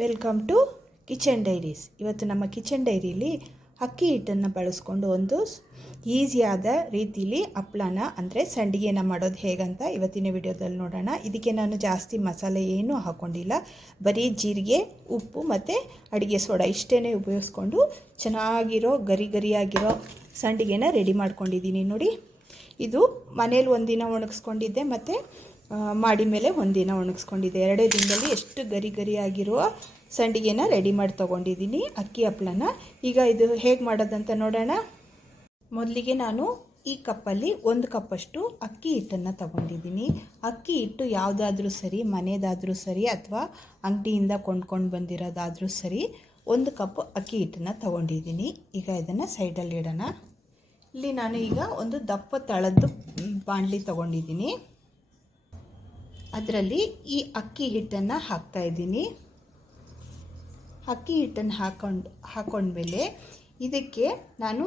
Welcome to kitchen diaries. ಇವತ್ತು ನಮ್ಮ kitchen ಡೈರಿಲಿ ಅಕ್ಕಿ ಹಿಟ್ಟನ್ನು ಬಳಸ್ಕೊಂಡು ಒಂದು ಈಸಿಯಾದ ರೀತಿಲಿ ಹಪ್ಪಳನ ಅಂದರೆ ಸಂಡಿಗೆನ ಮಾಡೋದು ಹೇಗಂತ ಇವತ್ತಿನ ವಿಡಿಯೋದಲ್ಲಿ ನೋಡೋಣ. ಇದಕ್ಕೆ ನಾನು ಜಾಸ್ತಿ ಮಸಾಲೆ ಏನೂ ಹಾಕ್ಕೊಂಡಿಲ್ಲ, ಬರೀ ಜೀರಿಗೆ, ಉಪ್ಪು ಮತ್ತು ಅಡುಗೆ ಸೋಡಾ ಇಷ್ಟೇ ಉಪಯೋಗಿಸ್ಕೊಂಡು ಚೆನ್ನಾಗಿರೋ ಗರಿಯಾಗಿರೋ ಸಂಡಿಗೆನ ರೆಡಿ ಮಾಡ್ಕೊಂಡಿದ್ದೀನಿ. ನೋಡಿ, ಇದು ಮನೇಲಿ ಒಂದಿನ ಒಣಗಿಸ್ಕೊಂಡಿದ್ದೆ ಮತ್ತು ಮಾಡಿ ಮೇಲೆ ಒಂದಿನ ಒಣಗಿಸ್ಕೊಂಡಿದ್ದೆ. 2 ದಿನದಲ್ಲಿ ಎಷ್ಟು ಗರಿಯಾಗಿರುವ ಸಂಡಿಗೆನ ರೆಡಿ ಮಾಡಿ ತೊಗೊಂಡಿದ್ದೀನಿ, ಅಕ್ಕಿ ಹಪ್ಪಳನ. ಈಗ ಇದು ಹೇಗೆ ಮಾಡೋದಂತ ನೋಡೋಣ. ಮೊದಲಿಗೆ ನಾನು ಈ ಕಪ್ಪಲ್ಲಿ 1 ಕಪ್ಪಷ್ಟು ಅಕ್ಕಿ ಹಿಟ್ಟನ್ನು ತೊಗೊಂಡಿದ್ದೀನಿ. ಅಕ್ಕಿ ಹಿಟ್ಟು ಯಾವುದಾದ್ರೂ ಸರಿ, ಮನೆಯದಾದರೂ ಸರಿ ಅಥವಾ ಅಂಗಡಿಯಿಂದ ಕೊಂಡ್ಕೊಂಡು ಬಂದಿರೋದಾದರೂ ಸರಿ, 1 ಕಪ್ ಅಕ್ಕಿ ಹಿಟ್ಟನ್ನು ತೊಗೊಂಡಿದ್ದೀನಿ. ಈಗ ಇದನ್ನು ಸೈಡಲ್ಲಿ ಇಡೋಣ. ಇಲ್ಲಿ ನಾನು ಈಗ ಒಂದು ದಪ್ಪ ತಳದ್ದು ಬಾಣಲಿ ತೊಗೊಂಡಿದ್ದೀನಿ. ಅದರಲ್ಲಿ ಈ ಅಕ್ಕಿ ಹಿಟ್ಟನ್ನು ಹಾಕ್ತಾಯಿದ್ದೀನಿ. ಅಕ್ಕಿ ಹಿಟ್ಟನ್ನು ಹಾಕೊಂಡ್ಮೇಲೆ ಇದಕ್ಕೆ ನಾನು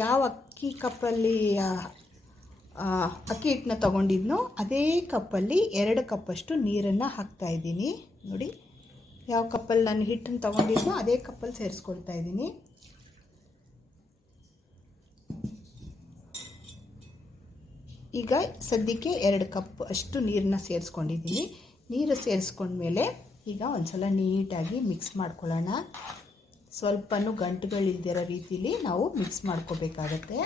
ಯಾವ ಅಕ್ಕಿ ಕಪ್ಪಲ್ಲಿ ಅಕ್ಕಿ ಹಿಟ್ಟನ್ನ ತೊಗೊಂಡಿದ್ನೋ ಅದೇ ಕಪ್ಪಲ್ಲಿ 2 ಕಪ್ಪಷ್ಟು ನೀರನ್ನು ಹಾಕ್ತಾಯಿದ್ದೀನಿ. ನೋಡಿ, ಯಾವ ಕಪ್ಪಲ್ಲಿ ನಾನು ಹಿಟ್ಟನ್ನು ತೊಗೊಂಡಿದ್ನೋ ಅದೇ ಕಪ್ಪಲ್ಲಿ ಸೇರಿಸ್ಕೊಳ್ತಾ ಇದ್ದೀನಿ. ಈಗ ಸದ್ಯಕ್ಕೆ 2 ಕಪ್ ಅಷ್ಟು ನೀರನ್ನ ಸೇರಿಸ್ಕೊಂಡಿದ್ದೀನಿ. ನೀರು ಸೇರಿಸ್ಕೊಂಡ್ಮೇಲೆ ಈಗ ಒಂದ್ಸಲ ನೀಟಾಗಿ ಮಿಕ್ಸ್ ಮಾಡ್ಕೊಳ್ಳೋಣ. ಸ್ವಲ್ಪನೂ ಗಂಟುಗಳಿಲ್ದಿರೋ ರೀತಿಲಿ ನಾವು ಮಿಕ್ಸ್ ಮಾಡ್ಕೋಬೇಕಾಗತ್ತೆ.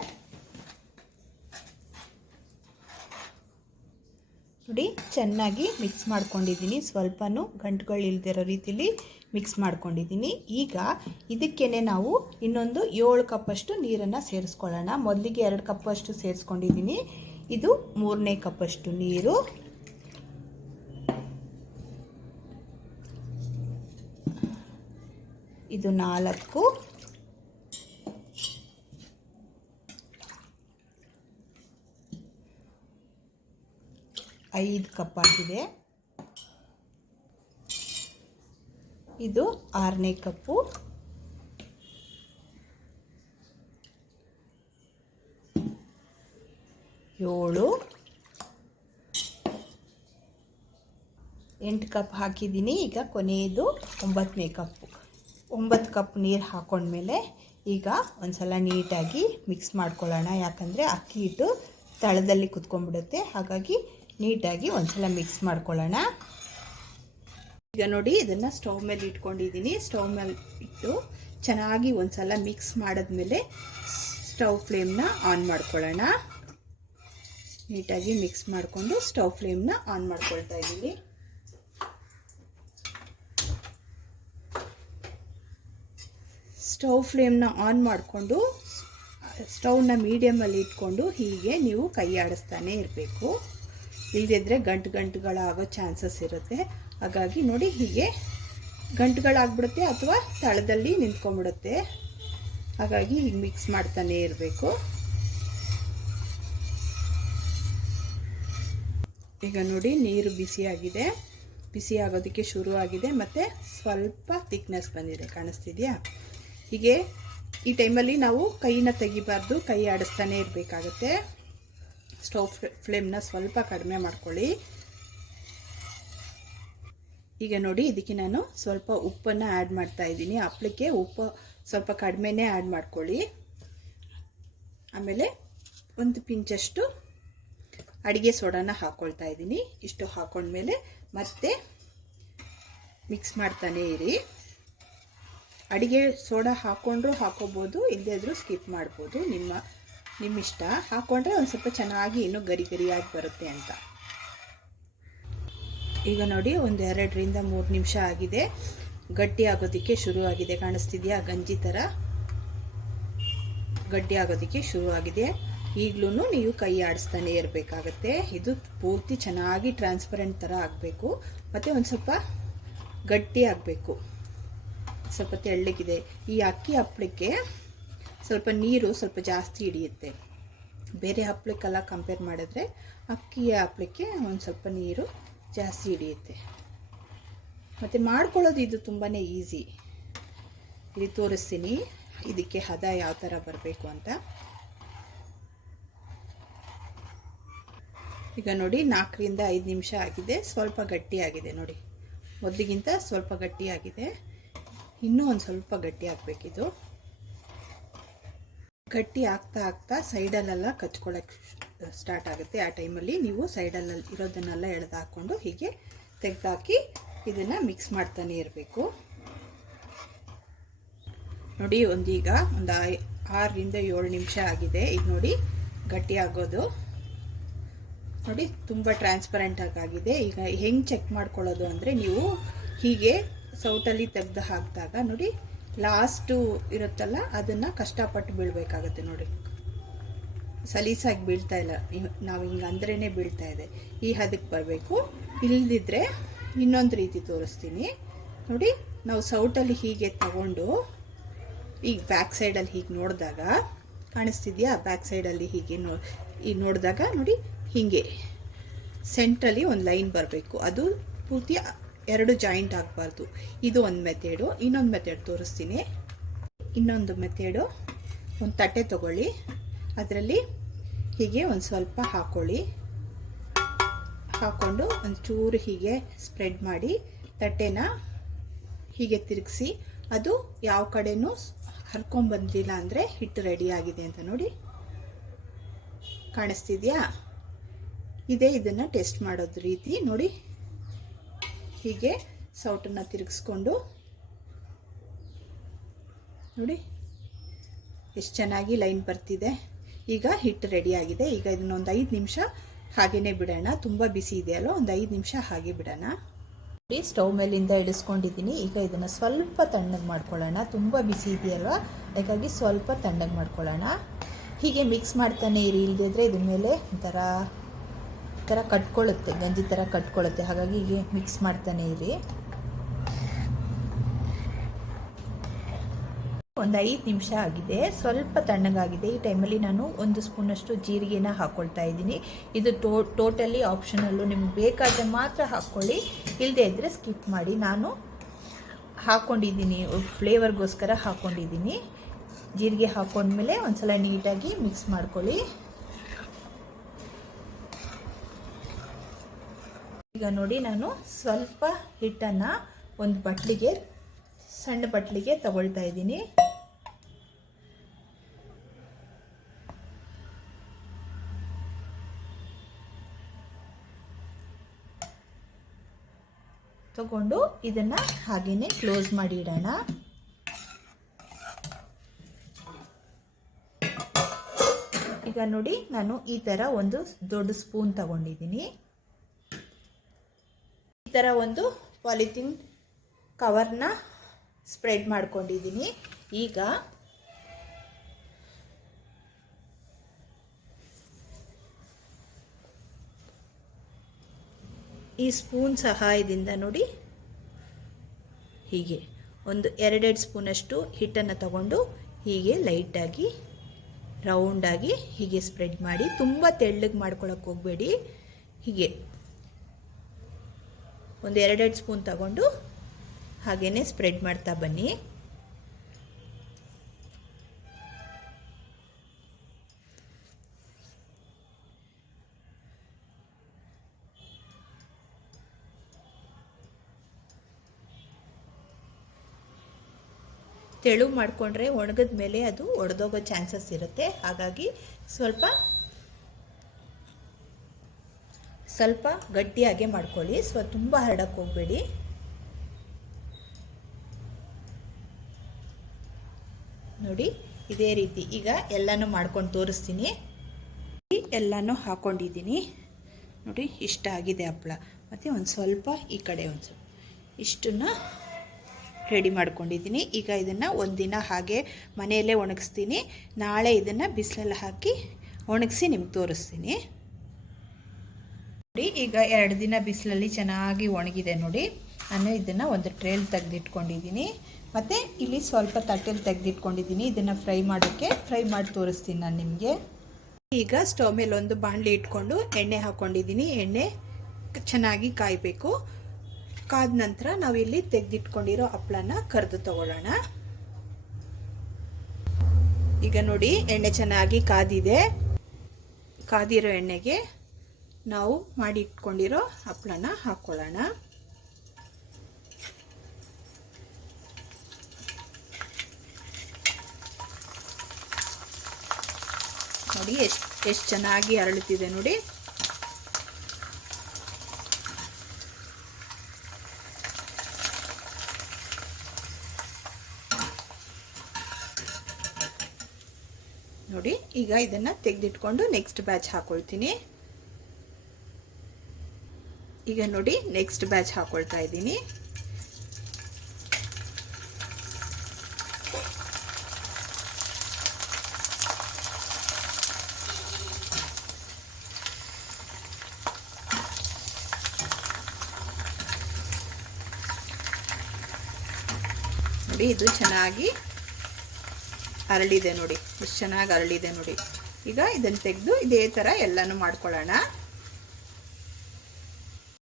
ನೋಡಿ, ಚೆನ್ನಾಗಿ ಮಿಕ್ಸ್ ಮಾಡ್ಕೊಂಡಿದ್ದೀನಿ. ಸ್ವಲ್ಪನೂ ಗಂಟುಗಳಿಲ್ದಿರೋ ರೀತಿಲಿ ಮಿಕ್ಸ್ ಮಾಡ್ಕೊಂಡಿದ್ದೀನಿ. ಈಗ ಇದಕ್ಕೇನೆ ನಾವು ಇನ್ನೊಂದು 7 ಕಪ್ಪಷ್ಟು ನೀರನ್ನು ಸೇರಿಸ್ಕೊಳ್ಳೋಣ. ಮೊದಲಿಗೆ 2 ಕಪ್ಪಷ್ಟು ಸೇರಿಸ್ಕೊಂಡಿದ್ದೀನಿ. ಇದು 3ನೇ ಕಪ್ಪಷ್ಟು ನೀರು. ಇದು 4, 5 ಕಪ್ ಆಗಿದೆ. ಇದು 6ನೇ ಕಪ್ಪು. 7, 8 ಕಪ್ ಹಾಕಿದ್ದೀನಿ. ಈಗ ಕೊನೆಯದು 9ನೇ ಕಪ್ಪು. 9 ಕಪ್ ನೀರು ಹಾಕೊಂಡ್ಮೇಲೆ ಈಗ ಒಂದ್ಸಲ ನೀಟಾಗಿ ಮಿಕ್ಸ್ ಮಾಡ್ಕೊಳ್ಳೋಣ. ಯಾಕಂದರೆ ಅಕ್ಕಿ ಹಿಟ್ಟು ತಳದಲ್ಲಿ ಕುತ್ಕೊಂಡ್ಬಿಡುತ್ತೆ, ಹಾಗಾಗಿ ನೀಟಾಗಿ ಒಂದ್ಸಲ ಮಿಕ್ಸ್ ಮಾಡ್ಕೊಳ್ಳೋಣ. ಈಗ ನೋಡಿ, ಇದನ್ನು ಸ್ಟವ್ ಮೇಲೆ ಇಟ್ಕೊಂಡಿದ್ದೀನಿ. ಸ್ಟವ್ ಮೇಲೆ ಇಟ್ಟು ಚೆನ್ನಾಗಿ ಒಂದ್ಸಲ ಮಿಕ್ಸ್ ಮಾಡಿದ್ಮೇಲೆ ಸ್ಟವ್ ಫ್ಲೇಮ್ನ ಆನ್ ಮಾಡ್ಕೊಳ್ಳೋಣ. ನೀಟಾಗಿ ಮಿಕ್ಸ್ ಮಾಡಿಕೊಂಡು ಸ್ಟವ್ ಫ್ಲೇಮ್ನ ಆನ್ ಮಾಡ್ಕೊಳ್ತಾ ಇದ್ದೀನಿ. ಸ್ಟವ್ ಫ್ಲೇಮ್ನ ಆನ್ ಮಾಡಿಕೊಂಡು ಸ್ಟವ್ನ ಮೀಡಿಯಮಲ್ಲಿ ಇಟ್ಕೊಂಡು ಹೀಗೆ ನೀವು ಕೈ ಆಡಿಸ್ತಾನೆ ಇರಬೇಕು. ಇಲ್ಲದಿದ್ದರೆ ಗಂಟುಗಳಾಗೋ ಚಾನ್ಸಸ್ ಇರುತ್ತೆ. ಹಾಗಾಗಿ ನೋಡಿ, ಹೀಗೆ ಗಂಟುಗಳಾಗ್ಬಿಡುತ್ತೆ ಅಥವಾ ತಳದಲ್ಲಿ ನಿಂತ್ಕೊಂಡ್ಬಿಡುತ್ತೆ. ಹಾಗಾಗಿ ಹೀಗೆ ಮಿಕ್ಸ್ ಮಾಡ್ತಾನೆ ಇರಬೇಕು. ಈಗ ನೋಡಿ, ನೀರು ಬಿಸಿ ಆಗೋದಕ್ಕೆ ಶುರು ಆಗಿದೆ ಮತ್ತು ಸ್ವಲ್ಪ ಥಿಕ್ನೆಸ್ ಬಂದಿದೆ, ಕಾಣಿಸ್ತಿದೆಯಾ? ಹೀಗೆ ಈ ಟೈಮಲ್ಲಿ ನಾವು ಕೈನ ತೆಗಿಬಾರ್ದು, ಕೈ ಆಡಿಸ್ತಾನೆ ಇರಬೇಕಾಗತ್ತೆ. ಸ್ಟವ್ ಫ್ಲೇಮ್ನ ಸ್ವಲ್ಪ ಕಡಿಮೆ ಮಾಡ್ಕೊಳ್ಳಿ. ಈಗ ನೋಡಿ, ಇದಕ್ಕೆ ನಾನು ಸ್ವಲ್ಪ ಉಪ್ಪನ್ನು ಆ್ಯಡ್ ಮಾಡ್ತಾ ಇದ್ದೀನಿ. ಹಪ್ಪಳಕ್ಕೆ ಉಪ್ಪು ಸ್ವಲ್ಪ ಕಡಿಮೆನೇ ಆ್ಯಡ್ ಮಾಡ್ಕೊಳ್ಳಿ. ಆಮೇಲೆ 1 ಪಿಂಚಷ್ಟು ಅಡುಗೆ ಸೋಡಾನ ಹಾಕ್ಕೊಳ್ತಾ ಇದ್ದೀನಿ. ಇಷ್ಟು ಹಾಕೊಂಡ್ಮೇಲೆ ಮತ್ತೆ ಮಿಕ್ಸ್ ಮಾಡ್ತಾನೆ ಇರಿ. ಅಡುಗೆ ಸೋಡಾ ಹಾಕ್ಕೊಂಡ್ರೂ ಹಾಕೋಬೋದು, ಇಲ್ಲದೇ ಇದ್ರೂ ಸ್ಕಿಪ್ ಮಾಡ್ಬೋದು, ನಿಮ್ಮ ಇಷ್ಟ. ಹಾಕ್ಕೊಂಡ್ರೆ ಒಂದು ಸ್ವಲ್ಪ ಚೆನ್ನಾಗಿ ಇನ್ನೂ ಗರಿಯಾಗಿ ಬರುತ್ತೆ ಅಂತ. ಈಗ ನೋಡಿ, ಒಂದು 2 ರಿಂದ 3 ನಿಮಿಷ ಆಗಿದೆ. ಗಟ್ಟಿ ಆಗೋದಕ್ಕೆ ಶುರು ಆಗಿದೆ, ಕಾಣಿಸ್ತಿದೆಯಾ? ಗಂಜಿ ಥರ ಗಟ್ಟಿ ಆಗೋದಕ್ಕೆ ಶುರು ಆಗಿದೆ. ಈಗಲೂ ನೀವು ಕೈ ಆಡಿಸ್ತಾನೆ ಇರಬೇಕಾಗತ್ತೆ. ಇದು ಪೂರ್ತಿ ಚೆನ್ನಾಗಿ ಟ್ರಾನ್ಸ್ಪರೆಂಟ್ ಥರ ಆಗಬೇಕು ಮತ್ತು ಒಂದು ಸ್ವಲ್ಪ ಗಟ್ಟಿ ಆಗಬೇಕು. ಸ್ವಲ್ಪ ತೆಳ್ಳಗಿದೆ. ಈ ಅಕ್ಕಿ ಹಪ್ಪಳಕ್ಕೆ ಸ್ವಲ್ಪ ನೀರು ಸ್ವಲ್ಪ ಜಾಸ್ತಿ ಹಿಡಿಯುತ್ತೆ. ಬೇರೆ ಹಪ್ಪಳಕ್ಕೆಲ್ಲ ಕಂಪೇರ್ ಮಾಡಿದ್ರೆ ಅಕ್ಕಿ ಹಪ್ಪಳಕ್ಕೆ ಒಂದು ಸ್ವಲ್ಪ ನೀರು ಜಾಸ್ತಿ ಹಿಡಿಯುತ್ತೆ. ಮತ್ತು ಮಾಡ್ಕೊಳ್ಳೋದು ಇದು ತುಂಬಾ ಈಸಿ. ಇಲ್ಲಿ ತೋರಿಸ್ತೀನಿ ಇದಕ್ಕೆ ಹದ ಯಾವ ಥರ ಬರಬೇಕು ಅಂತ. ಈಗ ನೋಡಿ 4 ರಿಂದ 5 ನಿಮಿಷ ಆಗಿದೆ. ಸ್ವಲ್ಪ ಗಟ್ಟಿಯಾಗಿದೆ ನೋಡಿ. ಮೊದಲಿಗಿಂತ ಸ್ವಲ್ಪ ಗಟ್ಟಿಯಾಗಿದೆ. ಇನ್ನೂ ಒಂದು ಸ್ವಲ್ಪ ಗಟ್ಟಿ ಆಗಬೇಕಿದು. ಗಟ್ಟಿ ಆಗ್ತಾ ಆಗ್ತಾ ಸೈಡಲ್ಲೆಲ್ಲ ಕಚ್ಕೊಳ್ಳೋಕ್ಕೆ ಸ್ಟಾರ್ಟ್ ಆಗುತ್ತೆ. ಆ ಟೈಮಲ್ಲಿ ನೀವು ಸೈಡಲ್ಲಿ ಇರೋದನ್ನೆಲ್ಲ ಎಳೆದು ಹಾಕ್ಕೊಂಡು ಹೀಗೆ ತೆಗೆದಾಕಿ ಇದನ್ನು ಮಿಕ್ಸ್ ಮಾಡ್ತಾನೆ ಇರಬೇಕು. ನೋಡಿ ಈಗ ಒಂದು 6 ರಿಂದ 7 ನಿಮಿಷ ಆಗಿದೆ. ಈಗ ನೋಡಿ ಗಟ್ಟಿ ಆಗೋದು ನೋಡಿ, ತುಂಬ ಟ್ರಾನ್ಸ್ಪರೆಂಟ್ ಆಗಿದೆ. ಈಗ ಹೆಂಗೆ ಚೆಕ್ ಮಾಡ್ಕೊಳ್ಳೋದು ಅಂದರೆ, ನೀವು ಹೀಗೆ ಸೌಟಲ್ಲಿ ತೆಗೆದು ಹಾಕಿದಾಗ ನೋಡಿ ಲಾಸ್ಟು ಇರುತ್ತಲ್ಲ ಅದನ್ನು ಕಷ್ಟಪಟ್ಟು ಬೀಳಬೇಕಾಗತ್ತೆ. ನೋಡಿ ಸಲೀಸಾಗಿ ಬೀಳ್ತಾ ಇಲ್ಲ, ನಾವು ಹಿಂಗೆ ಅಂದ್ರೇ ಬೀಳ್ತಾ ಇದೆ. ಈ ಹದಕ್ಕೆ ಬರಬೇಕು. ಇಲ್ಲದಿದ್ದರೆ ಇನ್ನೊಂದು ರೀತಿ ತೋರಿಸ್ತೀನಿ ನೋಡಿ. ನಾವು ಸೌಟಲ್ಲಿ ಹೀಗೆ ತಗೊಂಡು ಈಗ ಬ್ಯಾಕ್ ಸೈಡಲ್ಲಿ ಹೀಗೆ ನೋಡಿದಾಗ ಕಾಣಿಸ್ತಿದೆಯಾ? ಬ್ಯಾಕ್ ಸೈಡಲ್ಲಿ ಹೀಗೆ ನೋಡಿದಾಗ ನೋಡಿ ಹೀಗೆ ಸೆಂಟ್ರಲ್ಲಿ ಒಂದು ಲೈನ್ ಬರಬೇಕು. ಅದು ಪೂರ್ತಿ 2 ಜಾಯಿಂಟ್ ಆಗಬಾರ್ದು. ಇದು ಒಂದು ಮೆಥಡು. ಇನ್ನೊಂದು ಮೆಥಡ್ ತೋರಿಸ್ತೀನಿ. ಇನ್ನೊಂದು ಮೆಥಡು, ಒಂದು ತಟ್ಟೆ ತಗೊಳ್ಳಿ, ಅದರಲ್ಲಿ ಹೀಗೆ ಒಂದು ಸ್ವಲ್ಪ ಹಾಕ್ಕೊಳ್ಳಿ. ಹಾಕ್ಕೊಂಡು ಒಂಚೂರು ಹೀಗೆ ಸ್ಪ್ರೆಡ್ ಮಾಡಿ ತಟ್ಟೆನ ಹೀಗೆ ತಿರುಗಿಸಿ. ಅದು ಯಾವ ಕಡೆನೂ ಹರ್ಕೊಂಡ್ಬಂದಿಲ್ಲ ಅಂದರೆ ಹಿಟ್ಟು ರೆಡಿ ಆಗಿದೆ ಅಂತ ನೋಡಿ. ಕಾಣಿಸ್ತಿದೆಯಾ? ಇದನ್ನು ಟೆಸ್ಟ್ ಮಾಡೋದು ರೀತಿ ನೋಡಿ. ಹೀಗೆ ಸೌಟನ್ನು ತಿರುಗಿಸ್ಕೊಂಡು ನೋಡಿ ಎಷ್ಟು ಚೆನ್ನಾಗಿ ಲೈನ್ ಬರ್ತಿದೆ. ಈಗ ಹಿಟ್ಟು ರೆಡಿ ಆಗಿದೆ. ಈಗ ಇದನ್ನೊಂದು 5 ನಿಮಿಷ ಹಾಗೇ ಬಿಡೋಣ. ತುಂಬ ಬಿಸಿ ಇದೆಯಲ್ಲ, ಒಂದು 5 ನಿಮಿಷ ಹಾಗೆ ಬಿಡೋಣ. ಸ್ಟವ್ ಮೇಲಿಂದ ಇಳಿಸ್ಕೊಂಡಿದ್ದೀನಿ. ಈಗ ಇದನ್ನು ಸ್ವಲ್ಪ ತಣ್ಣಗೆ ಮಾಡ್ಕೊಳ್ಳೋಣ. ತುಂಬ ಬಿಸಿ ಇದೆಯಲ್ವ, ಹಾಗಾಗಿ ಸ್ವಲ್ಪ ತಣ್ಣಗೆ ಮಾಡ್ಕೊಳ್ಳೋಣ. ಹೀಗೆ ಮಿಕ್ಸ್ ಮಾಡ್ತಾನೆ ಇರಿ, ಇಲ್ಲದಿದ್ದರೆ ಇದ್ರ ಮೇಲೆ ಒಂಥರ ಕಟ್ಕೊಳ್ಳುತ್ತೆ, ಗಂಜಿ ಥರ ಕಟ್ಕೊಳ್ಳುತ್ತೆ. ಹಾಗಾಗಿ ಹೀಗೆ ಮಿಕ್ಸ್ ಮಾಡ್ತಾನೆ ಇರಿ. ಒಂದು 5 ನಿಮಿಷ ಆಗಿದೆ, ಸ್ವಲ್ಪ ತಣ್ಣಗಾಗಿದೆ. ಈ ಟೈಮಲ್ಲಿ ನಾನು 1 ಸ್ಪೂನಷ್ಟು ಜೀರಿಗೆನ ಹಾಕ್ಕೊಳ್ತಾ ಇದ್ದೀನಿ. ಇದು ಟೋಟಲಿ ಆಪ್ಷನಲ್ಲು, ನಿಮ್ಗೆ ಬೇಕಾದರೆ ಮಾತ್ರ ಹಾಕ್ಕೊಳ್ಳಿ, ಇಲ್ಲದೇ ಇದ್ದರೆ ಸ್ಕಿಪ್ ಮಾಡಿ. ನಾನು ಹಾಕ್ಕೊಂಡಿದ್ದೀನಿ, ಫ್ಲೇವರ್ಗೋಸ್ಕರ ಹಾಕ್ಕೊಂಡಿದ್ದೀನಿ. ಜೀರಿಗೆ ಹಾಕ್ಕೊಂಡ್ಮೇಲೆ ಒಂದ್ಸಲ ನೀಟಾಗಿ ಮಿಕ್ಸ್ ಮಾಡ್ಕೊಳ್ಳಿ. ಈಗ ನೋಡಿ, ನಾನು ಸ್ವಲ್ಪ ಹಿಟ್ಟನ್ನು ಒಂದು ಬಟ್ಲಿಗೆ, ಸಣ್ಣ ಬಟ್ಲಿಗೆ ತಗೊಳ್ತಾ ಇದ್ದೀನಿ. ತಗೊಂಡು ಇದನ್ನು ಹಾಗೇನೆ ಕ್ಲೋಸ್ ಮಾಡಿ ಇಡೋಣ. ಈಗ ನೋಡಿ, ನಾನು ಈ ಥರ ಒಂದು ದೊಡ್ಡ ಸ್ಪೂನ್ ತಗೊಂಡಿದ್ದೀನಿ. ಈ ಥರ ಒಂದು ಪಾಲಿಥಿನ್ ಕವರ್ನ ಸ್ಪ್ರೆಡ್ ಮಾಡ್ಕೊಂಡಿದ್ದೀನಿ. ಈಗ ಈ ಸ್ಪೂನ್ ಸಹಾಯದಿಂದ ನೋಡಿ ಹೀಗೆ ಒಂದು 2 ಸ್ಪೂನಷ್ಟು ಹಿಟ್ಟನ್ನು ತಗೊಂಡು ಹೀಗೆ ಲೈಟಾಗಿ ರೌಂಡಾಗಿ ಹೀಗೆ ಸ್ಪ್ರೆಡ್ ಮಾಡಿ. ತುಂಬ ತೆಳ್ಳಗೆ ಮಾಡ್ಕೊಳಕ್ಕೆ ಹೋಗಬೇಡಿ. ಹೀಗೆ ಒಂದು 2 ಸ್ಪೂನ್ ತಗೊಂಡು ಹಾಗೇ ಸ್ಪ್ರೆಡ್ ಮಾಡ್ತಾ ಬನ್ನಿ. ತೆಳು ಮಾಡಿಕೊಂಡ್ರೆ ಒಣಗಿದ ಮೇಲೆ ಅದು ಒಡೆದೋಗೋ ಚಾನ್ಸಸ್ ಇರುತ್ತೆ. ಹಾಗಾಗಿ ಸ್ವಲ್ಪ ಗಟ್ಟಿಯಾಗೆ ಮಾಡ್ಕೊಳ್ಳಿ. ತುಂಬ ಹರಡಕ್ಕೆ ಹೋಗಬೇಡಿ. ನೋಡಿ ಇದೇ ರೀತಿ ಈಗ ಎಲ್ಲನೂ ಮಾಡ್ಕೊಂಡು ತೋರಿಸ್ತೀನಿ. ಎಲ್ಲನೂ ಹಾಕ್ಕೊಂಡಿದ್ದೀನಿ ನೋಡಿ. ಇಷ್ಟ ಆಗಿದೆ ಹಪ್ಪಳ. ಮತ್ತು ಒಂದು ಸ್ವಲ್ಪ ಈ ಕಡೆ ಒಂದು ಸ್ವಲ್ಪ ಇಷ್ಟನ್ನು ರೆಡಿ ಮಾಡ್ಕೊಂಡಿದ್ದೀನಿ. ಈಗ ಇದನ್ನು ಒಂದಿನ ಹಾಗೆ ಮನೆಯಲ್ಲೇ ಒಣಗಿಸ್ತೀನಿ. ನಾಳೆ ಇದನ್ನು ಬಿಸಿಲಲ್ಲಿ ಹಾಕಿ ಒಣಗಿಸಿ ನಿಮ್ಗೆ ತೋರಿಸ್ತೀನಿ ನೋಡಿ. ಈಗ 2 ದಿನ ಬಿಸಿಲಲ್ಲಿ ಚೆನ್ನಾಗಿ ಒಣಗಿದೆ ನೋಡಿ. ನಾನು ಇದನ್ನು ಒಂದು ಟ್ರೇಲ್ ತೆಗೆದಿಟ್ಕೊಂಡಿದ್ದೀನಿ. ಮತ್ತು ಇಲ್ಲಿ ಸ್ವಲ್ಪ ತಟ್ಟೆಲಿ ತೆಗೆದಿಟ್ಕೊಂಡಿದ್ದೀನಿ. ಇದನ್ನು ಫ್ರೈ ಮಾಡಿ ತೋರಿಸ್ತೀನಿ ನಾನು ನಿಮಗೆ. ಈಗ ಸ್ಟವ್ ಮೇಲೆ ಒಂದು ಬಾಣಲಿ ಇಟ್ಕೊಂಡು ಎಣ್ಣೆ ಹಾಕ್ಕೊಂಡಿದ್ದೀನಿ. ಎಣ್ಣೆ ಚೆನ್ನಾಗಿ ಕಾಯಬೇಕು. ಕಾದ ನಂತರ ನಾವಿಲ್ಲಿ ತೆಗೆದಿಟ್ಕೊಂಡಿರೋ ಹಪ್ಪಳನ ಕರೆದು ತಗೊಳ್ಳೋಣ. ಈಗ ನೋಡಿ, ಎಣ್ಣೆ ಚೆನ್ನಾಗಿ ಕಾದಿದೆ. ಕಾದಿರೋ ಎಣ್ಣೆಗೆ ನಾವು ಮಾಡಿ ಇಟ್ಕೊಂಡಿರೋ ಹಪ್ಪಳನ ಹಾಕ್ಕೊಳ್ಳೋಣ. ಎಷ್ಟು ಚೆನ್ನಾಗಿ ಅರಳುತ್ತಿದೆ ನೋಡಿ. ನೋಡಿ ಈಗ ಇದನ್ನು ತೆಗೆದಿಟ್ಕೊಂಡು ನೆಕ್ಸ್ಟ್ ಬ್ಯಾಚ್ ಹಾಕೊಳ್ತೀನಿ. ಈಗ ನೋಡಿ ನೆಕ್ಸ್ಟ್ ಬ್ಯಾಚ್ ಹಾಕೊಳ್ತಾ ಇದ್ದೀನಿ. ನೋಡಿ ಇದು ಚೆನ್ನಾಗಿ ಅರಳಿದೆ ನೋಡಿ, ಎಷ್ಟು ಚೆನ್ನಾಗಿ ಅರಳಿದೆ ನೋಡಿ. ಈಗ ಇದನ್ನು ತೆಗೆದು ಇದೇ ಥರ ಎಲ್ಲನೂ ಮಾಡ್ಕೊಳ್ಳೋಣ.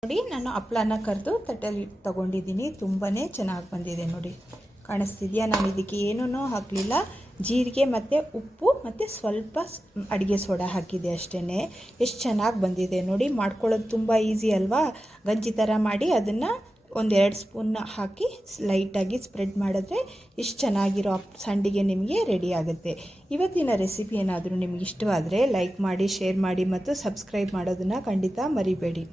ನೋಡಿ ನಾನು ಹಪ್ಪಳನ ಕರೆದು ತಟ್ಟೆಯಲ್ಲಿ ತಗೊಂಡಿದ್ದೀನಿ. ತುಂಬಾ ಚೆನ್ನಾಗಿ ಬಂದಿದೆ ನೋಡಿ, ಕಾಣಿಸ್ತಿದೆಯಾ? ನಾನು ಇದಕ್ಕೆ ಏನೂ ಹಾಕಲಿಲ್ಲ, ಜೀರಿಗೆ ಮತ್ತು ಉಪ್ಪು ಮತ್ತು ಸ್ವಲ್ಪ ಅಡುಗೆ ಸೋಡಾ ಹಾಕಿದೆ ಅಷ್ಟೇ. ಎಷ್ಟು ಚೆನ್ನಾಗಿ ಬಂದಿದೆ ನೋಡಿ. ಮಾಡ್ಕೊಳ್ಳೋದು ತುಂಬ ಈಸಿ ಅಲ್ವಾ? ಗಂಜಿ ಥರ ಮಾಡಿ ಅದನ್ನು 1-2 ಸ್ಪೂನ್ ಹಾಕಿ ಲೈಟಾಗಿ ಸ್ಪ್ರೆಡ್ ಮಾಡಿದ್ರೆ ಇಷ್ಟು ಚೆನ್ನಾಗಿರೋ ಸಂಡಿಗೆ ನಿಮಗೆ ರೆಡಿ ಆಗುತ್ತೆ. ಇವತ್ತಿನ ರೆಸಿಪಿ ಏನಾದರೂ ನಿಮಗೆ ಇಷ್ಟವಾದರೆ ಲೈಕ್ ಮಾಡಿ, ಶೇರ್ ಮಾಡಿ ಮತ್ತು ಸಬ್ಸ್ಕ್ರೈಬ್ ಮಾಡೋದನ್ನು ಖಂಡಿತ ಮರಿಬೇಡಿ.